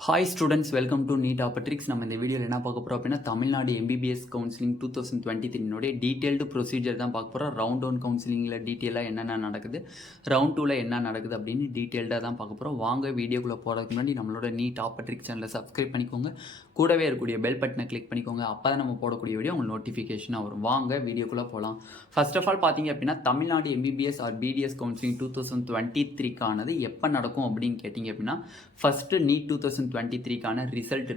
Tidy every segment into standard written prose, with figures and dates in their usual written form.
Hi students, welcome to NEET Aptrix. நம்ம இந்த வீடியோவில் என்ன பார்க்க போகிறோம் அப்படின்னா, Tamil Nadu MBBS counselling 2023 detailed procedure தான் பார்க்க போகிறோம். ரவுண்ட் 1 கவுன்சிலிங்கில் டீட்டெயிலாக என்னென்ன நடக்குது, ரவுண்ட் 2ல் என்ன நடக்குது அப்படின்னு டீட்டெயில்டாக தான் பார்க்க போகிறோம். வாங்க வீடியோக்குள்ளே போகிறதுக்கு முன்னாடி நம்மளோட நீட் ஆப்பட்ரிக்ஸ் சேனலை சப்ஸ்கிரைப் பண்ணிக்கோங்க. கூடவே இருக்கக்கூடிய பெல் பட்டனை கிளிக் பண்ணிக்கோங்க. அப்போ தான் நம்ம போடக்கூடிய வீடியோ உங்களுக்கு நோட்டிஃபிகேஷனாக வரும். வாங்க வீடியோக்குள்ளே போகலாம். ஃபர்ஸ்ட் ஆஃப் ஆல் பார்த்தீங்க அப்படின்னா, Tamil Nadu MBBS or BDS counselling 2023க்கானது எப்போ நடக்கும் அப்படின்னு கேட்டிங்க அப்படின்னா, ஃபஸ்ட்டு நீட் 2023க்கான ரிசல்ட்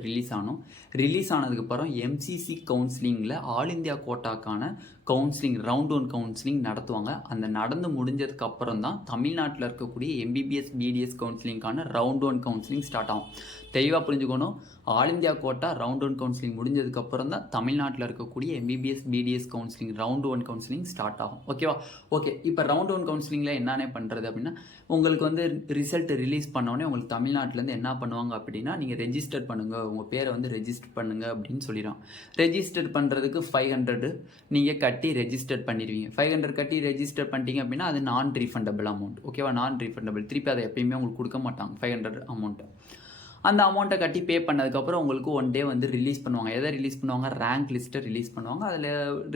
ரிலீஸ் ஆனதுக்கப்புறம் எம்சிசி கவுன்சிலிங்கில் ஆல் இந்தியா கோட்டாக்கான கவுன்சிலிங் ரவுண்ட் 1 கவுன்சிலிங் நடத்துவாங்க. அந்த நடந்து முடிஞ்சதுக்கு அப்புறம் தான் தமிழ்நாட்டில் இருக்கக்கூடிய எம்பிபிஎஸ் பிடிஎஸ் கவுன்சிலிங்கான ரவுண்ட் 1 கவுன்சிலிங் ஸ்டார்ட் ஆகும். தெளிவாக புரிஞ்சுக்கணும், all India quota round 1 counselling முடிஞ்சதுக்கப்புறம் தான் தமிழ்நாட்டில் இருக்கக்கூடிய MBBS BDS counselling round 1 counselling start ஆகும். ஓகேவா? ஓகே, இப்போ ரவுண்ட் 1 கவுன்சிலிங்கில் என்னென்ன பண்ணுறது அப்படின்னா, உங்களுக்கு வந்து ரிசல்ட் ரிலீஸ் பண்ணோடனே உங்களுக்கு தமிழ்நாட்டிலேருந்து என்ன பண்ணுவாங்க அப்படின்னா, நீங்கள் ரெஜிஸ்டர் பண்ணுங்கள், உங்கள் பேரை வந்து ரெஜிஸ்டர் பண்ணுங்கள் அப்படின்னு சொல்லிடுவோம். ரெஜிஸ்டர் பண்ணுறதுக்கு 500 நீங்கள் கட்டி ரெஜிஸ்டர் பண்ணிடுவீங்க. 500 கட்டி ரெஜிஸ்டர் பண்ணிட்டீங்க அப்படின்னா அது நான் ரீஃபண்டபிள் அமௌண்ட். ஓகேவா? நான் ரீஃபண்டபிள், திருப்பி அதை எப்பயுமே உங்களுக்கு கொடுக்க மாட்டாங்க 500 அமௌண்ட்டை. அந்த அமௌண்ட்டை கட்டி பே பண்ணதுக்கப்புறம் உங்களுக்கு ஒன் டே வந்து ரிலீஸ் பண்ணுவாங்க. எதை ரிலீஸ் பண்ணுவாங்க? ரேங்க் லிஸ்ட்டை ரிலீஸ் பண்ணுவாங்க. அதில்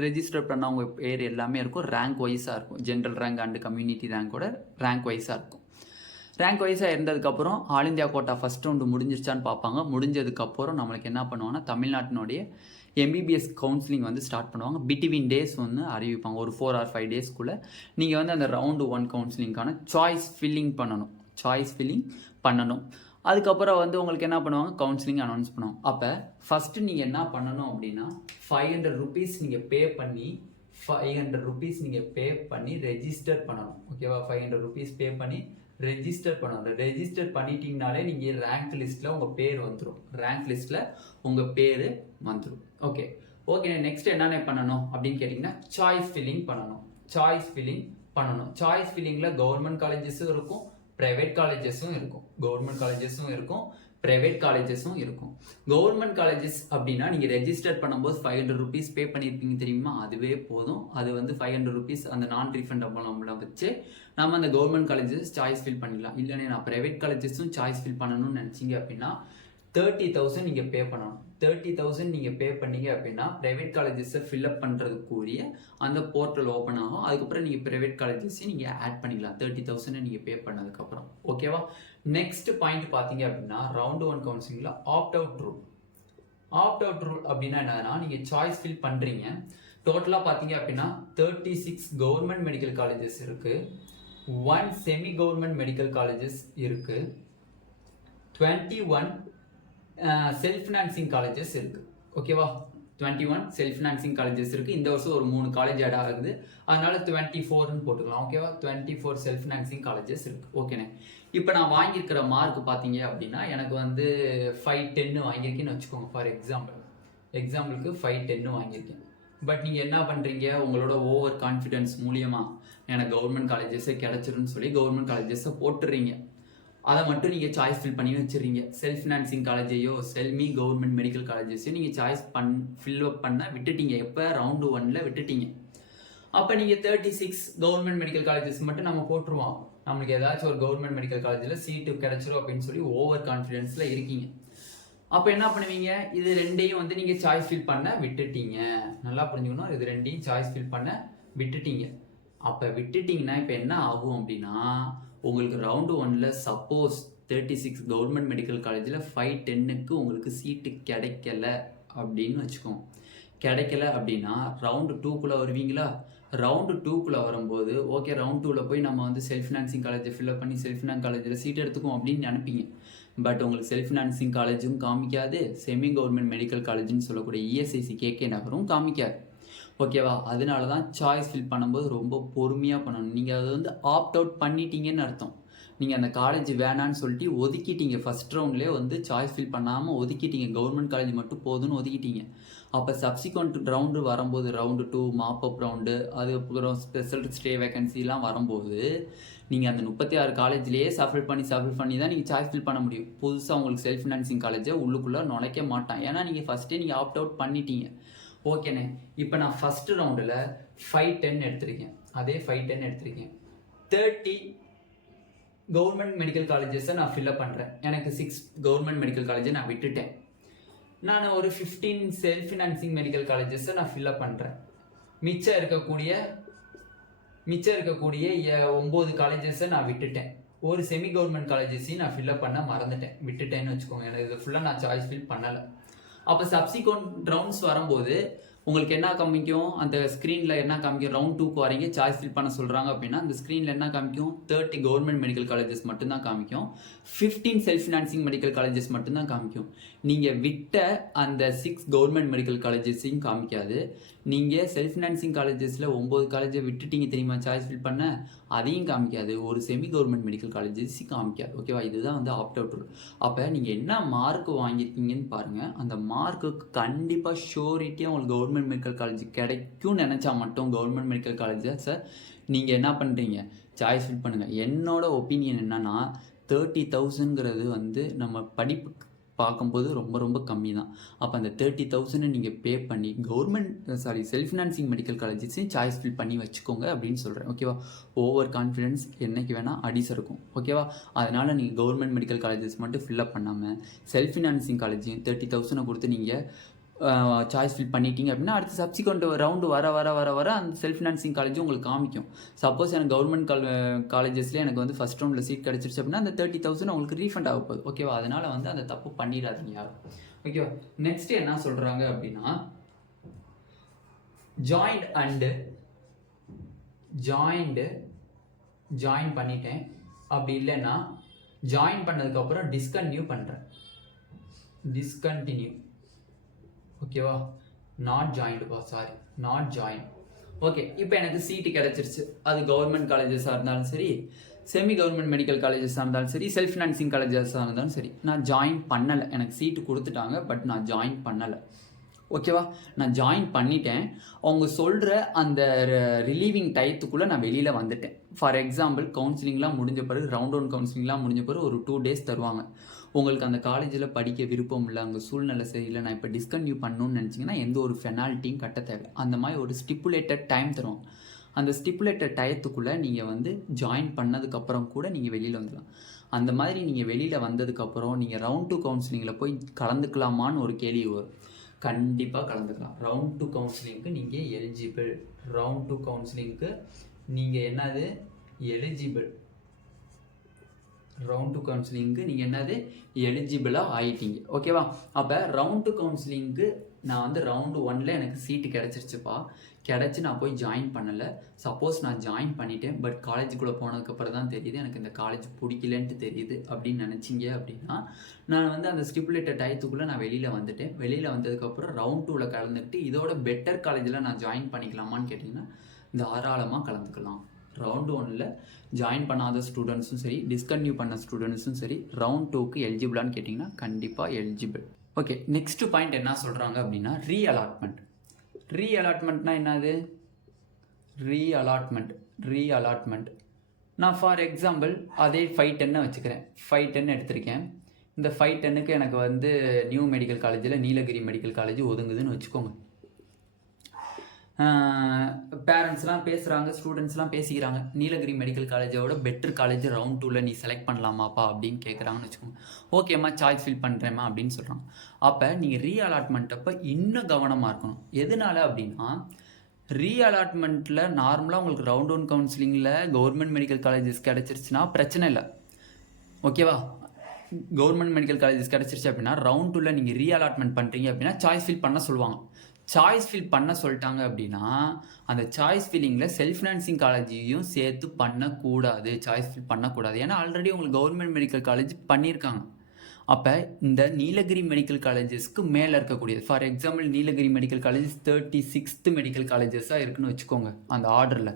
ரெஜிஸ்டர் பண்ணவங்க பேர் எல்லாமே இருக்கும். ரேங்க் வைஸாக இருக்கும். ஜென்ரல் ரேங்க் அண்டு கம்யூனிட்டி ரேங்கோட ரேங்க் வைஸாக இருக்கும். ரேங்க் வைஸாக இருந்ததுக்கப்புறம் all India quota first round முடிஞ்சிருச்சான்னு பார்ப்பாங்க. முடிஞ்சதுக்கப்புறம் நம்மளுக்கு என்ன பண்ணுவாங்கன்னா, தமிழ்நாட்டினுடைய எம்பிபிஎஸ் கவுன்சிலிங் வந்து ஸ்டார்ட் பண்ணுவாங்க. பிட்வீன் டேஸ் வந்து அறிவிப்பாங்க. ஒரு 4 or 5 டேஸ்க்குள்ளே நீங்கள் வந்து அந்த ரவுண்டு 1 கவுன்சிலிங்கான சாய்ஸ் ஃபில்லிங் பண்ணணும். அதுக்கப்புறம் வந்து உங்களுக்கு என்ன பண்ணுவாங்க, கவுன்சிலிங் அனௌன்ஸ் பண்ணுவாங்க. அப்போ ஃபஸ்ட்டு நீங்கள் என்ன பண்ணணும் அப்படின்னா, 500 rupees நீங்கள் பே பண்ணி ரெஜிஸ்டர் பண்ணணும். ஓகேவா? 500 rupees பே பண்ணி ரெஜிஸ்டர் பண்ணணும். ரெஜிஸ்டர் பண்ணிட்டீங்கனாலே நீங்கள் ரேங்க் லிஸ்ட்டில் உங்கள் பேர் வந்துடும். ஓகே, நெக்ஸ்ட் என்னென்ன பண்ணணும் அப்படின்னு கேட்டிங்கன்னா, சாய்ஸ் ஃபில்லிங் பண்ணணும். சாய்ஸ் ஃபில்லிங்கில் கவர்மெண்ட் காலேஜஸும் இருக்கும், ப்ரைவேட் காலேஜஸும் இருக்கும். கவர்மெண்ட் காலேஜஸ் அப்படின்னா நீங்கள் ரெஜிஸ்டர் பண்ணும்போது 500 rupees பே பண்ணியிருப்பீங்க தெரியுமா? அதுவே போதும். அது வந்து 500 rupees அந்த நான் ரீஃபண்டபிள் அமௌண்ட்டை வச்சு நம்ம அந்த கவர்மெண்ட் காலேஜஸ் சாய்ஸ் ஃபில் பண்ணிடலாம். இல்லைன்னா நான் ப்ரைவேட் காலேஜஸும் சாய்ஸ் ஃபில் பண்ணணும்னு நினச்சிங்க அப்படின்னா 30,000 நீங்கள் பே பண்ணணும். 30,000 நீங்கள் பே பண்ணீங்க அப்படின்னா ப்ரைவேட் காலேஜஸை ஃபில்அப் பண்ணுறதுக்குரிய அந்த போர்ட்டல் ஓப்பன் ஆகும். அதுக்கப்புறம் நீங்கள் ப்ரைவேட் காலேஜஸையும் நீங்கள் ஆட் பண்ணிக்கலாம் 30,000 நீங்கள் பே பண்ணதுக்கப்புறம். ஓகேவா? நெக்ஸ்ட் பாயிண்ட் பார்த்தீங்க அப்படின்னா, ரவுண்ட் 1 கவுன்சிலிங்கில் ஆப்ட் அவுட் ரூல் அப்படின்னா என்னன்னா, நீங்கள் சாய்ஸ் ஃபில் பண்ணுறீங்க. டோட்டலாக பார்த்தீங்க அப்படின்னா 36 கவர்மெண்ட் மெடிக்கல் காலேஜஸ் இருக்குது, 1 செமி கவர்மெண்ட் மெடிக்கல் காலேஜஸ் இருக்குது, 21 செல்ஃப் ஃபினான்சிங் காலேஜஸ் இருக்குது. ஓகேவா? 21 செல்ஃப் ஃபினான்சிங் காலேஜஸ் இருக்குது. இந்த வருஷம் ஒரு 3 காலேஜ் ஆட் ஆகுது, அதனால 24ன்னு போட்டுக்கலாம். ஓகேவா? 24 செல்ஃப் ஃபினான்சிங் காலேஜஸ் இருக்குது. ஓகேண்ணே, இப்போ நான் வாங்கியிருக்கிற மார்க் பார்த்தீங்க அப்படின்னா, எனக்கு வந்து 510 வாங்கியிருக்கேன்னு வச்சுக்கோங்க. ஃபார் எக்ஸாம்பிளுக்கு 510 வாங்கியிருக்கேன். பட் நீங்கள் என்ன பண்ணுறீங்க, உங்களோட ஓவர் கான்ஃபிடென்ஸ் மூலியமாக எனக்கு கவர்மெண்ட் காலேஜஸே கிடச்சிருன்னு சொல்லி கவர்மெண்ட் காலேஜஸை போட்டுறீங்க. அதை மட்டும் நீங்கள் சாய்ஸ் ஃபில் பண்ணி வச்சுருங்க. செல்ஃப் ஃபினான்சிங் காலேஜையோ செல்மி கவர்மெண்ட் மெடிக்கல் காலேஜஸையோ நீங்கள் சாய்ஸ் ஃபில்அப் பண்ண விட்டுட்டீங்க. எப்போ? ரவுண்டு 1ல் விட்டுட்டீங்க. அப்போ நீங்கள் 36 கவர்மெண்ட் மெடிக்கல் காலேஜஸ் மட்டும் நம்ம போட்டுருவோம். நம்மளுக்கு ஏதாச்சும் ஒரு கவர்மெண்ட் மெடிக்கல் காலேஜில் சீட்டு கிடைச்சிரும் அப்படின்னு சொல்லி ஓவர் கான்ஃபிடென்ஸில் இருக்கீங்க. அப்போ என்ன பண்ணுவீங்க, இது ரெண்டையும் வந்து நீங்கள் சாய்ஸ் ஃபில் பண்ண விட்டுட்டீங்க. நல்லா புரிஞ்சுக்கணும், இது ரெண்டையும் சாய்ஸ் ஃபில் பண்ண விட்டுட்டீங்க. அப்போ விட்டுட்டீங்கன்னா இப்போ என்ன ஆகும் அப்படின்னா, உங்களுக்கு ரவுண்டு 1ல் சப்போஸ் 36 கவர்மெண்ட் மெடிக்கல் காலேஜில் 510க்கு உங்களுக்கு சீட்டு கிடைக்கல அப்படின்னு வச்சுக்கோங்க. கிடைக்கல அப்படின்னா ரவுண்டு 2க்குள்ளே வருவீங்களா? ரவுண்டு 2க்குள்ளே வரும்போது ஓகே, ரவுண்ட் 2ல் போய் நம்ம வந்து செல்ஃப் ஃபினான்சிங் காலேஜை ஃபில்அப் பண்ணி செல்ஃப் ஃபினான்ஸ் காலேஜில் சீட் எடுத்துக்கும் அப்படின்னு நினைப்பீங்க. பட் உங்களுக்கு செல்ஃப் ஃபினான்சிங் காலேஜும் காமிக்காது, செமி கவர்மெண்ட் மெடிக்கல் காலேஜ்னு சொல்லக்கூடிய இஎஸ்ஐசி கேகே நகரும் காமிக்காது. ஓகேவா? அதனால தான் சாய்ஸ் ஃபில் பண்ணும்போது ரொம்ப பொறுமையாக பண்ணணும். நீங்கள் அதை வந்து ஆப்ட் அவுட் பண்ணிட்டீங்கன்னு அர்த்தம். நீங்கள் அந்த காலேஜ் வேணான்னு சொல்லிட்டு ஒதுக்கிட்டீங்க. ஃபஸ்ட் ரவுண்ட்லேயே வந்து சாய்ஸ் ஃபில் பண்ணாமல் ஒதுக்கிட்டீங்க. கவர்மெண்ட் காலேஜ் மட்டும் போதுன்னு ஒதுக்கிட்டீங்க. அப்போ சப்சிக்வெண்ட் ரவுண்டு வரும்போது, ரவுண்டு 2 மாப்பப் ரவுண்டு, அதுக்கப்புறம் ஸ்பெஷல் ஸ்டே வேகன்சிலாம் வரும்போது நீங்கள் அந்த 36 காலேஜ்லேயே சஃபில் பண்ணி தான் நீங்கள் சாய்ஸ் ஃபில் பண்ண முடியும். புதுசாக உங்களுக்கு செல்ஃப் ஃபினான்சிங் காலேஜை உள்ளுக்குள்ளே நுழைக்க மாட்டான். ஏன்னா நீங்கள் ஃபஸ்ட்டே நீங்கள் ஆப்ட் அவுட் பண்ணிட்டீங்க. ஓகேண்ணே, இப்போ நான் ஃபஸ்ட்டு ரவுண்டில் 510 எடுத்திருக்கேன். 30 கவர்மெண்ட் மெடிக்கல் காலேஜஸை நான் ஃபில்அப் பண்ணுறேன். எனக்கு 6 கவர்மெண்ட் மெடிக்கல் காலேஜை நான் விட்டுட்டேன். நான் ஒரு 15 செல்ஃப் ஃபினான்சிங் மெடிக்கல் காலேஜஸை நான் ஃபில்அப் பண்ணுறேன். மிச்சம் இருக்கக்கூடிய 9 காலேஜஸை நான் விட்டுட்டேன். ஒரு செமி கவர்மெண்ட் காலேஜஸையும் நான் ஃபில்அப் பண்ண மறந்துட்டேன், விட்டுட்டேன்னு வச்சுக்கோங்க. எனக்கு இது ஃபுல்லாக நான் சாய்ஸ் ஃபில் பண்ணலை. அப்போ சப்சிக்வெண்ட் ரவுண்ட்ஸ் வரும்போது உங்களுக்கு என்ன காமிக்கும், அந்த ஸ்க்ரீனில் என்ன காமிக்கும், ரவுண்ட் 2க்கு வரீங்க, சாய்ஸ் ஃபில் பண்ண சொல்கிறாங்க அப்படின்னா அந்த ஸ்க்ரீனில் என்ன காமிக்கும், 30 கவர்மெண்ட் மெடிக்கல் காலேஜஸ் மட்டும்தான் காமிக்கும், 15 செல்ஃப் ஃபினான்சிங் மெடிக்கல் காலேஜஸ் மட்டும்தான் காமிக்கும். நீங்கள் விட்ட அந்த 6 கவர்மெண்ட் மெடிக்கல் காலேஜஸையும் காமிக்காது. நீங்கள் செல்ஃப் ஃபினான்சிங் காலேஜஸில் 9 காலேஜை விட்டுட்டீங்க தெரியுமா சாய்ஸ் ஃபில் பண்ண, அதையும் காமிக்காது. ஒரு செமி கவர்மெண்ட் மெடிக்கல் காலேஜஸையும் காமிக்காது. ஓகேவா, இதுதான் வந்து ஆப்ட் அவுட் ரூல். அப்போ நீங்கள் என்ன மார்க் வாங்கியிருக்கீங்கன்னு பாருங்கள். அந்த மார்க்குக்கு கண்டிப்பாக ஷூரிட்டியாக உங்களுக்கு கவர்மெண்ட் மெடிக்கல் காலேஜ் கிடைக்கும்னு நினச்சா மட்டும் கவர்மெண்ட் மெடிக்கல் காலேஜஸை நீங்கள் என்ன பண்ணுறீங்க, சாய்ஸ் ஃபில் பண்ணுங்கள். என்னோட ஒப்பீனியன் என்னன்னா 30,000ங்கிறது வந்து நம்ம படிப்புக்கு பார்க்கும்போது ரொம்ப ரொம்ப கம்மி தான். அப்போ அந்த 30,000 நீங்கள் பே பண்ணி செல்ஃப் ஃபினான்சிங் மெடிக்கல் காலேஜஸையும் சாய்ஸ் ஃபில் பண்ணி வச்சுக்கோங்க அப்படின்னு சொல்கிறேன். ஓகேவா, ஓவர் கான்ஃபிடென்ஸ் என்னைக்கு வேணால் அடிஸ் இருக்கும். ஓகேவா, அதனால் நீங்கள் கவர்மெண்ட் மெடிக்கல் காலேஜஸ் மட்டும் ஃபில்அப் பண்ணாமல் செல்ஃப் ஃபினான்சிங் காலேஜையும் 30,000 கொடுத்து நீங்கள் சாய்ஸ் ஃபில் பண்ணிட்டீங்க அப்படின்னா அடுத்து சப்சிக்வெண்ட் ரவுண்டு வர அந்த செல்ஃப் ஃபினான்சிங் காலேஜும் உங்களுக்கு காமிக்கும். சப்போஸ் எனக்கு கவர்மெண்ட் காலேஜஸ்லேயே எனக்கு வந்து ஃபஸ்ட் ரவுண்டில் சீட் கிடச்சிருச்சு அப்படின்னா அந்த 30,000 உங்களுக்கு ரீஃபண்ட் ஆக போகுது. ஓகேவா, அதனால் வந்து அந்த தப்பு பண்ணிடாதீங்க யாரும். ஓகேவா, நெக்ஸ்ட் என்ன சொல்கிறாங்க அப்படின்னா ஜாயின் பண்ணிட்டேன், அப்படி இல்லைன்னா ஜாயின் பண்ணதுக்கப்புறம் டிஸ்கண்டினியூ. ஓகேவா, நாட் ஜாயின். ஓகே, இப்போ எனக்கு சீட்டு கிடச்சிருச்சு. அது கவர்மெண்ட் காலேஜஸாக இருந்தாலும் சரி, செமி கவர்மெண்ட் மெடிக்கல் காலேஜஸாக இருந்தாலும் சரி, செல்ஃப் ஃபினான்சிங் காலேஜஸாக இருந்தாலும் சரி, நான் ஜாயின் பண்ணலை. எனக்கு சீட்டு கொடுத்துட்டாங்க, பட் நான் ஜாயின் பண்ணலை. ஓகேவா, நான் ஜாயின் பண்ணிட்டேன். அவங்க சொல்கிற அந்த ரிலீவிங் டயத்துக்குள்ளே நான் வெளியில் வந்துட்டேன். ஃபார் எக்ஸாம்பிள், கவுன்சிலிங்லாம் முடிஞ்ச பிறகு, ரவுண்ட் 1 கவுன்சிலிங்லாம் முடிஞ்ச பிறகு ஒரு 2 days தருவாங்க. உங்களுக்கு அந்த காலேஜில் படிக்க விருப்பம் இல்லை, அங்கே சூழ்நிலை சரியில்லை, நான் இப்போ டிஸ்கன்டினியூ பண்ணணும்னு நினச்சிங்கன்னா எந்த ஒரு பெனால்ட்டியும் கட்ட தேவை. அந்த மாதிரி ஒரு ஸ்டிப்புலேட்டட் டைம் தருவோம். அந்த ஸ்டிப்புலேட்டட் டயத்துக்குள்ளே நீங்கள் வந்து ஜாயின் பண்ணதுக்கப்புறம் கூட நீங்கள் வெளியில் வந்துடலாம். அந்த மாதிரி நீங்கள் வெளியில் வந்ததுக்கப்புறம் நீங்கள் ரவுண்ட் 2 கவுன்சிலிங்கில் போய் கலந்துக்கலாமான்னு ஒரு கேள்வி வரும். கண்டிப்பாக கலந்துக்கலாம். ரவுண்ட் 2 கவுன்சிலிங்க்கு நீங்கள் எலிஜிபிள். ரவுண்ட் 2 கவுன்சிலிங்க்கு நீங்கள் என்னது எலிஜிபிள். ரவுண்ட் 2 கவுன்சிலிங்க்கு நீங்கள் என்னது எலிஜிபிளாக ஆகிட்டீங்க. ஓகேவா, அப்போ ரவுண்ட் 2 கவுன்சிலிங்க்கு நான் வந்து ரவுண்டு 1ல் எனக்கு சீட்டு கிடச்சிருச்சுப்பா, கிடச்சி நான் போய் ஜாயின் பண்ணலை. சப்போஸ் நான் ஜாயின் பண்ணிட்டேன், பட் காலேஜுக்குள்ளே போனதுக்கப்புறம் தான் தெரியுது எனக்கு இந்த காலேஜ் பிடிக்கலன்ட்டு தெரியுது அப்படின்னு நினச்சிங்க அப்படின்னா, நான் வந்து அந்த ஸ்டிப்புலேட்டட் டயத்துக்குள்ளே நான் வெளியில் வந்துட்டேன். வெளியில் வந்ததுக்கப்புறம் ரவுண்ட் 2ல் கலந்துக்கிட்டு இதோட பெட்டர் காலேஜில் நான் ஜாயின் பண்ணிக்கலாமான்னு கேட்டிங்கன்னா தாராளமாக கலந்துக்கலாம். ரவுண்ட் 1ல் ஜாயின் பண்ணாத ஸ்டூடெண்ட்ஸும் சரி, டிஸ்கன்டினியூ பண்ண ஸ்டூடெண்ட்ஸும் சரி, ரவுண்ட் 2க்கு எலிஜிபிளான்னு கேட்டிங்கன்னா கண்டிப்பாக எலிஜிபிள். ஓகே, நெக்ஸ்ட் பாயிண்ட் என்ன சொல்கிறாங்க அப்படின்னா ரீஅலாட்மெண்ட்னா என்னது? ரீஅலாட்மெண்ட் நான் ஃபார் எக்ஸாம்பிள் அதே 510 வச்சுக்கிறேன். 510 எடுத்திருக்கேன். இந்த 510க்கு எனக்கு வந்து நியூ மெடிக்கல் காலேஜில் நீலகிரி மெடிக்கல் காலேஜ் ஒதுங்குதுன்னு வச்சுக்கோங்க. பேரண்ட்ஸ்லாம் பேசுகிறாங்க, ஸ்டூடெண்ட்ஸ்லாம் பேசிக்கிறாங்க, நீலகிரி மெடிக்கல் காலேஜோட பெட்டர் காலேஜ் ரவுண்ட் 2ல் நீ செலக்ட் பண்ணலாமாப்பா அப்படின்னு கேட்குறாங்கன்னு வச்சுக்கோங்க. ஓகேம்மா சாய்ஸ் ஃபில் பண்ணுறேம்மா அப்படின்னு சொல்கிறாங்க. அப்போ நீங்கள் ரீஅலாட்மெண்ட் அப்போ இன்னும் கவனமாக இருக்கணும். எதனால அப்படின்னா, ரீஅலாட்மெண்ட்டில் நார்மலாக உங்களுக்கு ரவுண்ட் 1 கவுன்சிலிங்கில் கவர்மெண்ட் மெடிக்கல் காலேஜஸ் கிடச்சிருச்சுன்னா பிரச்சனை இல்லை. ஓகேவா, கவர்மெண்ட் மெடிக்கல் காலேஜஸ் கிடச்சிருச்சு அப்படின்னா ரவுண்ட் 2ல் நீங்கள் ரீஅலாட்மெண்ட் பண்ணுறீங்க அப்படின்னா சாய்ஸ் ஃபில் பண்ண சொல்லுவாங்க. சாய்ஸ் ஃபில் பண்ண சொல்லிட்டாங்க அப்படின்னா அந்த சாய்ஸ் ஃபில்லிங்கில் செல்ஃப் ஃபினான்சிங் காலேஜையும் சேர்த்து பண்ணக்கூடாது, சாய்ஸ் ஃபில் பண்ணக்கூடாது. ஏன்னா ஆல்ரெடி உங்களுக்கு கவர்மெண்ட் மெடிக்கல் காலேஜ் பண்ணியிருக்காங்க. அப்போ இந்த நீலகிரி மெடிக்கல் காலேஜஸ்க்கு மேலே இருக்கக்கூடியது, for example Nilgiri medical colleges 36th medical காலேஜஸாக இருக்குன்னு வச்சுக்கோங்க அந்த ஆர்டரில்.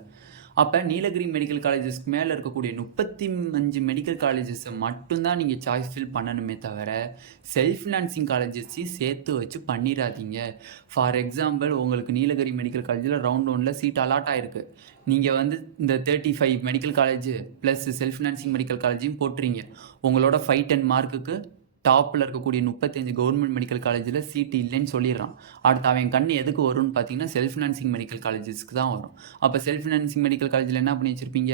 அப்போ நீலகிரி மெடிக்கல் காலேஜஸ்க்கு மேலே இருக்கக்கூடிய 35 மெடிக்கல் காலேஜஸை மட்டும்தான் நீங்கள் சாய்ஸ் ஃபில் பண்ணணுமே தவிர செல்ஃப் ஃபினான்சிங் காலேஜஸையும் சேர்த்து வச்சு பண்ணிடாதீங்க. ஃபார் எக்ஸாம்பிள், உங்களுக்கு நீலகிரி மெடிக்கல் காலேஜில் ரவுண்ட் 1ல் சீட் அலாட் ஆகிருக்கு. நீங்கள் வந்து இந்த 35 medical college plus self financing medical காலேஜையும் போட்டுறீங்க. உங்களோட 510 மார்க்குக்கு டாப்பில் இருக்கக்கூடிய 35 கவர்மெண்ட் மெடிக்கல் காலேஜில் சீட்டு இல்லைன்னு சொல்லிடுறான். அடுத்து அவன் கண் எதுக்கு வரும்னு பார்த்தீங்கன்னா செல்ஃப் ஃபினான்சிங் மெடிக்கல் காலேஜஸ்க்கு தான் வரும். அப்போ செல்ஃப் ஃபினான்சிங் மெடிக்கல் காலேஜில் என்ன பண்ணி வச்சுருப்பீங்க?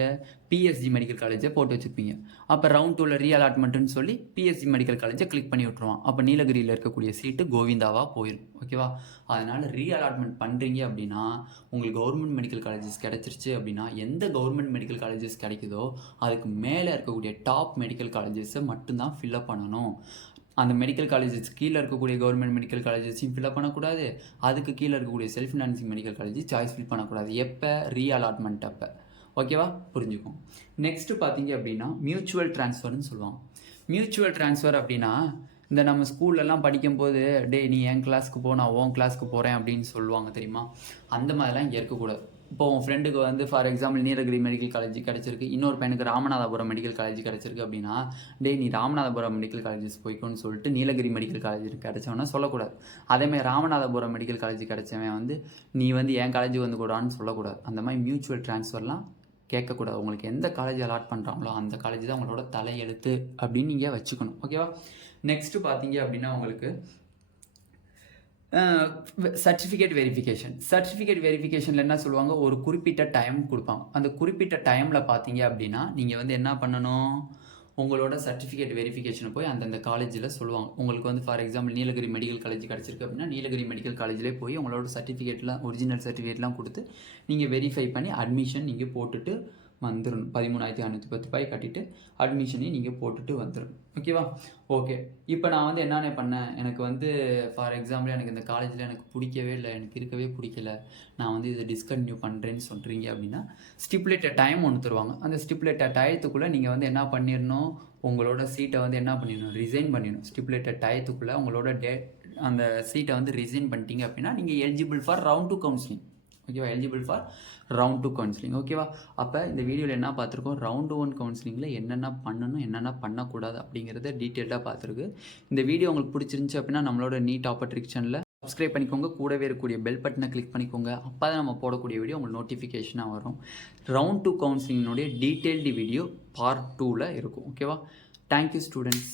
பிஎஸ்ஜி மெடிக்கல் காலேஜை போட்டு வச்சுருப்பீங்க. அப்போ ரவுண்ட் 2ல் ரீஅலாட்மெண்ட்டுன்னு சொல்லி பிஎஸ்ஜி மெடிக்கல் காலேஜை கிளிக் பண்ணி விட்ருவான். அப்போ நீலகிரியில் இருக்கக்கூடிய சீட்டு கோவிந்தாவாக போயிடும். ஓகேவா? அதனால் ரீஅலாட்மெண்ட் பண்ணுறீங்க அப்படின்னா உங்களுக்கு கவர்மெண்ட் மெடிக்கல் காலேஜஸ் கிடச்சிருச்சு அப்படின்னா எந்த கவர்மெண்ட் மெடிக்கல் காலேஜஸ் கிடைக்குதோ அதுக்கு மேலே இருக்கக்கூடிய டாப் மெடிக்கல் காலேஜஸை மட்டும்தான் ஃபில்அப் பண்ணணும். அந்த மெடிக்கல் காலேஜஸ் கீழே இருக்கக்கூடிய கவர்மெண்ட் மெடிக்கல் காலேஜஸையும் ஃபில்அப் பண்ணக்கூடாது, அதுக்கு கீழே இருக்கக்கூடிய self financing medical college choice fill பண்ணக்கூடாது. எப்போ? ரீஅலாட்மெண்ட் அப்போ. ஓகேவா? புரிஞ்சுக்கும். நெக்ஸ்ட்டு பார்த்தீங்க அப்படின்னா மியூச்சுவல் ட்ரான்ஸ்ஃபர்னு சொல்லுவாங்க. மியூச்சுவல் ட்ரான்ஸ்ஃபர் அப்படின்னா இந்த நம்ம ஸ்கூல்லலாம் படிக்கும்போது நீ என் கிளாஸ்க்கு போ, நான் உன் கிளாஸ்க்கு போகிறேன் அப்படின்னு சொல்லுவாங்க தெரியுமா? அந்த மாதிரிலாம் இங்கே இருக்கக்கூடாது. இப்போ உன் ஃப்ரெண்டுக்கு வந்து for example Nilgiri medical college கிடச்சிருக்கு, இன்னொரு பையனுக்கு ராமநாதபுரம் மெடிக்கல் காலேஜ் கிடச்சிருக்கு அப்படின்னா நீ ராமநாதபுரம் மெடிக்கல் காலேஜஸ் போய்க்கோன்னு சொல்லிட்டு நீலகிரி மெடிக்கல் காலேஜ் கிடச்சவனா சொல்லக்கூடாது. அதேமாதிரி ராமநாதபுரம் மெடிக்கல் காலேஜ் கிடச்சவன் வந்து நீ வந்து என் காலேஜுக்கு வந்து கூடான்னு சொல்லக்கூடாது. அந்த மாதிரி மியூச்சுவல் ட்ரான்ஸ்ஃபர்லாம் கேட்கக்கூடாது. உங்களுக்கு எந்த காலேஜ் அலாட் பண்ணுறாங்களோ அந்த காலேஜ் தான் உங்களோட தலையெழுத்து அப்படின்னு நீங்கள் வச்சுக்கணும். ஓகேவா? நெக்ஸ்ட்டு பார்த்தீங்க அப்படின்னா உங்களுக்கு சர்டிஃபிகேட் வெரிஃபிகேஷனில் என்ன சொல்லுவாங்க, ஒரு குறிப்பிட்ட டைம் கொடுப்பாங்க. அந்த குறிப்பிட்ட டைமில் பார்த்தீங்க அப்படின்னா நீங்கள் வந்து என்ன பண்ணணும், உங்களோட சர்டிஃபிகேட் வெரிஃபிகேஷனை போய் அந்தந்த காலேஜில் சொல்லுவாங்க. உங்களுக்கு வந்து for example Nilgiri medical college கிடச்சிருக்கு அப்படின்னா நீலகிரி மெடிக்கல் காலேஜிலே போய் உங்களோட சர்டிஃபிகேட்லாம் ஒரிஜினல் சர்டிஃபிகேட்லாம் கொடுத்து நீங்கள் வெரிஃபை பண்ணி அட்மிஷன் நீங்கள் போட்டுட்டு வந்துடணும். 13,510 கட்டிட்டு அட்மிஷனையும் நீங்கள் போட்டுட்டு வந்துடணும். ஓகேவா? ஓகே. இப்போ நான் வந்து என்னென்ன பண்ணேன், எனக்கு வந்து ஃபார் எக்ஸாம்பிள் எனக்கு இந்த காலேஜில் எனக்கு பிடிக்கவே இல்லை, எனக்கு இருக்கவே பிடிக்கல, நான் வந்து இதை டிஸ்கன்டினியூ பண்ணுறேன்னு சொல்கிறீங்க அப்படின்னா ஸ்டிப்புலேட்டட் டைம் ஒன்று தருவாங்க. அந்த ஸ்டிப்புலேட்டட் டயத்துக்குள்ளே நீங்கள் வந்து என்ன பண்ணிடணும், உங்களோட சீட்டை வந்து என்ன பண்ணிடணும், ரிசைன் பண்ணிடணும். ஸ்டிப்புலேட்டட் டயத்துக்குள்ளே உங்களோட அந்த சீட்டை வந்து ரிசைன் பண்ணிட்டீங்க அப்படின்னா நீங்கள் எலிஜிபிள் ஃபார் ரவுண்ட் 2 கவுன்சிலிங். ஓகேவா? Eligible for round 2 counselling. ஓகேவா? அப்போ இந்த வீடியோவில் என்ன பார்த்துருக்கோம், ரவுண்ட் 1 கவுன்சிலிங்கில் என்னென்ன பண்ணணும் என்னென்ன பண்ணக்கூடாது அப்படிங்கிறத டீட்டெயிலாக பார்த்துருக்கு. இந்த வீடியோ உங்களுக்கு பிடிச்சிருந்துச்சி அப்படின்னா நம்மளோட நீட் டாப்பர்ட்ரிக் சேனலில் சப்ஸ்கிரைப் பண்ணிக்கோங்க, கூடவே இருக்கக்கூடிய பெல் பட்டனை கிளிக் பண்ணிக்கோங்க. அப்போ தான் நம்ம போடக்கூடிய வீடியோ உங்களுக்கு நோட்டிஃபிகேஷனாக வரும். ரவுண்ட் 2 கவுன்சிலிங்கினுடைய டீட்டெயில்டு வீடியோ பார்ட் 2ல் இருக்கும். ஓகேவா? Thank you students.